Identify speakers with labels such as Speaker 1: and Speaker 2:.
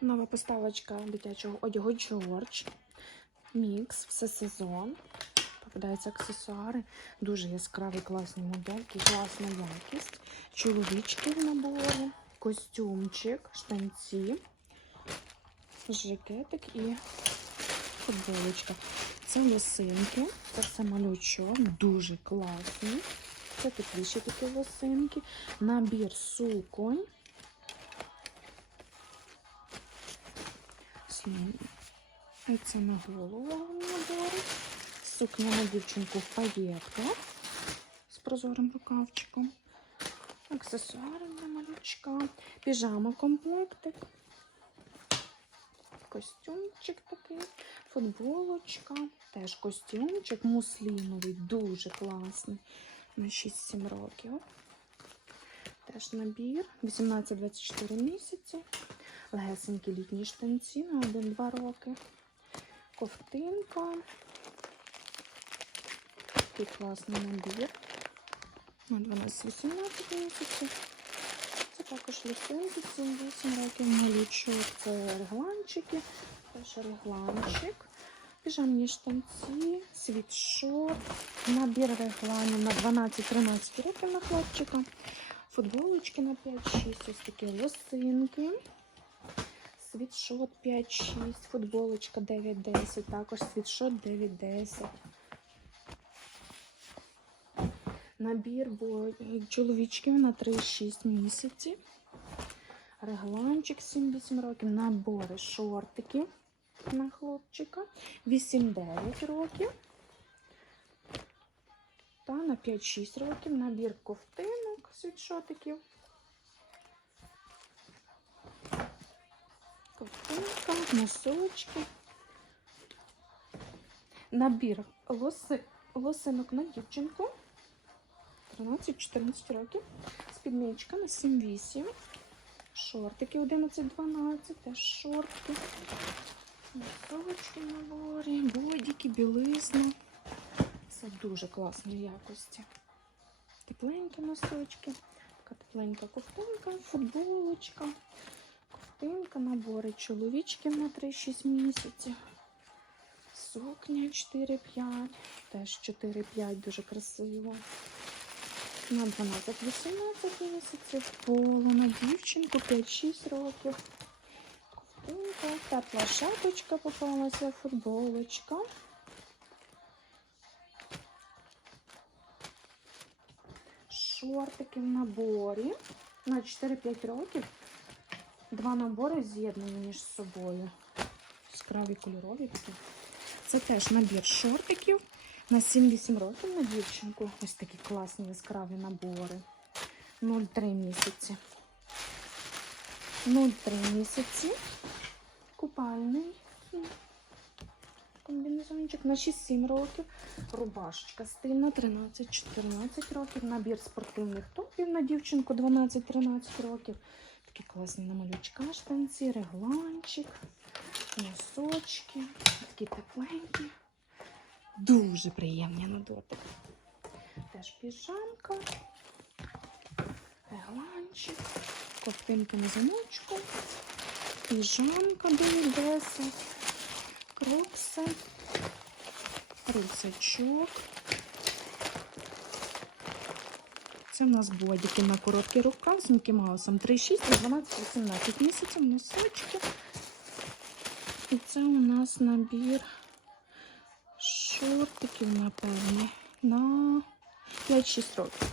Speaker 1: Нова поставочка дитячого одягу Джордж. Мікс, все сезон. Попадаються аксесуари. Дуже яскраві, класні модельки, класна якість. Чоловічки в наборі, костюмчик, штанці, жакетик і футболочка. Це лосинки, це все малючок, дуже класні. Це тепліші такі лосинки. Набір суконь. Слім. І це на голову наборі. Сукня на дівчинку в паєтках з прозорим рукавчиком. Аксесуари для малючка. Піжама комплектик. Костюмчик такий, футболочка, теж костюмчик мусліновий, дуже класний. На 6-7 років. Теж набір. 18-24 місяці. Легесенькі літні штанці на 1-2 роки. Ковтинка. Такий класний набір. На 12-18 місяців. Це також лісинки 7-8 років. Малючок. Це регланчики. Теж регланчик. Піжамні штанці, світшот, набір регланів на 12-13 років на хлопчика. Футболочки на 5-6, ось такі лосинки. Світшот 5-6, футболочка 9-10, також світшот 9-10. Набір бо чоловічків на 3-6 місяців. Регланчик 7-8 років, набори шортиків на хлопчика. 8-9 років. Та на 5-6 років набір ковтинок, світшотиків. Ковтинка, носочки. Набір лоси, лосинок на дівчинку. 13-14 років. Спідничка на 7-8. Шортики 11-12, теж шортики. Носочки в наборі, бодіки, білизна. Це дуже класної якості. Тепленькі носочки, така тепленька ковтинка, футболочка, ковтинка, набори чоловічків на 3-6 місяців. Сукня 4-5, теж 4-5, дуже красиво. На 12-18 місяців поло на дівчинку 5-6 років. Ковтинка, тепла шапочка попалася, футболочка. Шортики в наборі на 4-5 років. Два набори з'єднані між собою. Яскраві кольорові. Це теж набір шортиків на 7-8 років на дівчинку. Ось такі класні яскраві набори. 0,3 місяці. 0,3 місяці. Купальний комбінезончик на 6-7 років. Рубашечка стильна 13-14 років. Набір спортивних топів на дівчинку 12-13 років. Такі класні на малючка штанці, регланчик, носочки, такі тепленькі. Дуже приємні на дотик. Теж піжамка, регланчик, ковтинка на замочку, піжамка 9-10, крокси, рюкзачок. Це в нас бодіки на короткий рукав з Мікі Маусом 3,6 і 12-18 місяців носочки. І це у нас набір шортиків, напевне, на 5-6 років.